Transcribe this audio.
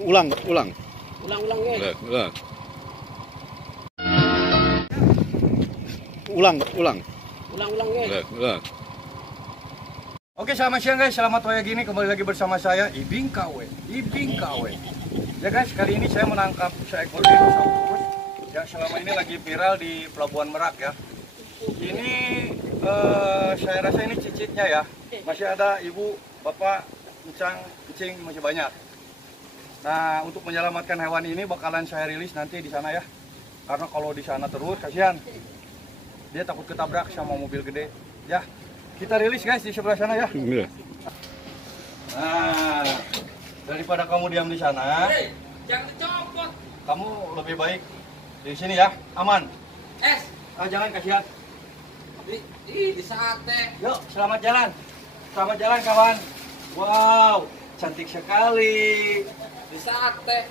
Ulang, ulang. Ulang guys. Ulang. Ulang, ulang. Ulang guys. Ulang. Oke, selamat siang guys, selamat pagi gini kembali lagi bersama saya Ibing KW. Ya guys, kali ini saya menangkap seekor dinosaurus yang selama ini lagi viral di Pelabuhan Merak ya. Ini saya rasa ini cicitnya ya. Masih ada ibu, bapak, kucing masih banyak. Nah, untuk menyelamatkan hewan ini bakalan saya rilis nanti di sana ya. Karena kalau di sana terus kasihan. Dia takut ketabrak sama mobil gede. Ya, kita rilis guys di sebelah sana ya. Nah, daripada kamu diam di sana, Jangan dicopot. kamu lebih baik di sini ya, aman. Jangan kasihan. Di sate. Yuk, selamat jalan. Selamat jalan kawan. Wow, cantik sekali. Di sate.